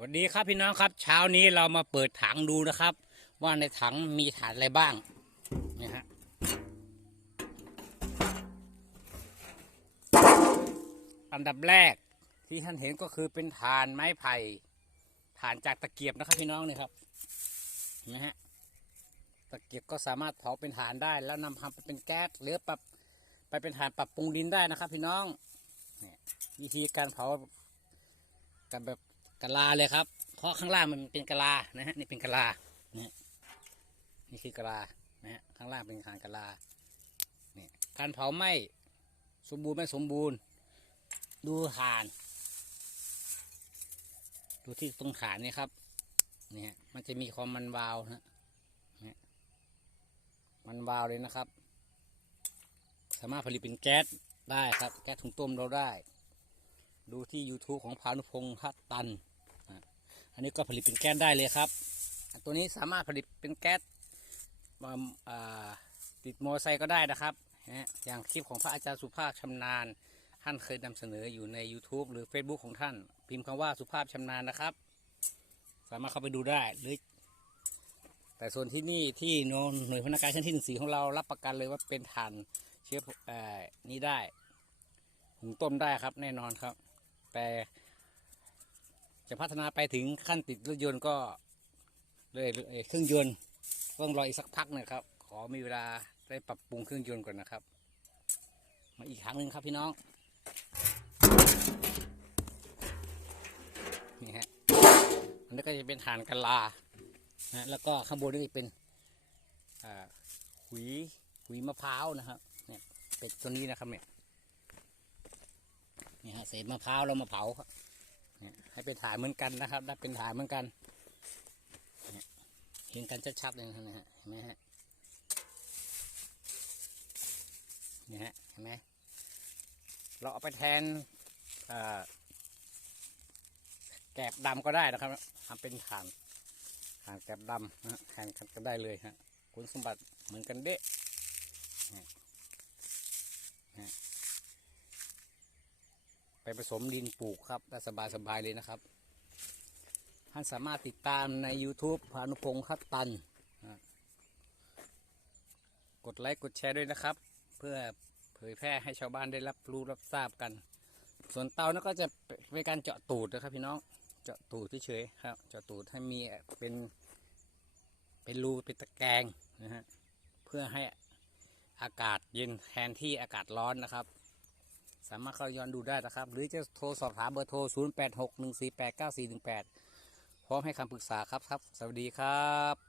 สวัสดีครับพี่น้องครับ เช้านี้เรามาเปิดถังดูนะครับ ว่าในถังมีฐานอะไรบ้างนี่ฮะอันดับแรกที่ท่านเห็นก็คือเป็นฐานไม้ไผ่ฐานจากตะเกียบนะครับพี่น้องนี่ครับเห็นไหมฮะตะเกียบก็สามารถเผาเป็นฐานได้ แล้วนำทำไปเป็นแก๊สหรือปรับไปเป็นฐานปรับปรุงดินได้นะครับ พี่น้องนี่วิธีการเผากันแบบ กะลาเลยครับ เพราะข้างล่างมันเป็นกะลานะฮะนี่เป็นกะลานะนี่คือกะลานะฮะข้างล่างเป็นฐานกะลานี่การเผาไหม้สมบูรณ์ไม่สมบูรณ์ ดูฐาน ดูที่ตรงฐานนี่ครับนี่ฮะมันจะมีความมันวาวนะนี่มันวาวเลยนะครับ สามารถผลิตเป็นแก๊สได้ครับ แก๊สถุงต้มเราได้ ดูที่ YouTube ของพานุพงษ์ทัดตัน อันนี้ก็ผลิตเป็นแก๊สได้เลยครับ ตัวนี้สามารถผลิตเป็นแก๊สมาอ่าติดมอไซค์ก็ได้นะครับอย่างคลิปของพระอาจารย์สุภาพชำนาญ ท่านเคยนำเสนออยู่ใน YouTube หรือ Facebook ของท่าน พิมพ์คำว่าสุภาพชำนาญนะครับ สามารถเข้าไปดูได้หรือ แต่ส่วนที่นี่ที่นหน่วยพนักงานชั้นที่หนึ่งสีของเรารับประกันเลยว่าเป็นถ่านเชื้ออนี้ได้หุงต้มได้ครับแน่นอนครับ แต่ จะพัฒนาไปถึงขั้นติดรถยนต์ก็เลยเครื่องยนต์ต้องรออีกสักพักนะครับ ขอมีเวลาได้ปรับปรุงเครื่องยนต์ก่อนนะครับ มาอีกครั้งหนึ่งครับพี่น้องนี่ฮะอันนี้ก็จะเป็นฐานกะลานะแล้วก็ข้างบนนี่เป็นหุยหุยมะพร้าวนะครับเนี่ยเป็ดตัวนี้นะครับเนี่ยนี่ฮะเศษมะพร้าวเรามาเผาครับ เนี่ยให้เป็นถ่ายเหมือนกันนะครับได้เป็นถ่ายเหมือนกันเห็นกันชัดๆเลยนะฮะเห็นไหมฮะนี่ฮะเห็นไหมเราเอาไปแทนแกบดำก็ได้นะครับทำเป็นถ่านถ่านแกบดำนะแทนกันก็ได้เลยฮะคุณสมบัติเหมือนกันเด๊ะ ไป ผสมดินปลูกครับได้สบายสบายเลยนะครับ ท่านสามารถติดตามใน YouTube พานุพงษ์คัดตัน กดไลค์กดแชร์ด้วยนะครับ เพื่อเผยแพร่ให้ชาวบ้านได้รับรู้รับทราบกัน ส่วนเตานั่นก็จะเป็นการเจาะตูดนะครับพี่น้องเจาะตูดเฉยๆครับ เจาะตูดให้มีเป็นเป็นรูเป็นตะแกรงนะฮะเพื่อให้อากาศเย็นแทนที่อากาศร้อนนะครับ สามารถเข้าย้อนดูได้นะครับ หรือจะโทรสอบถามเบอร์โทร 0 8 6 1 4 8 9 4 1 8 พร้อมให้คำปรึกษาครับครับ สวัสดีครับ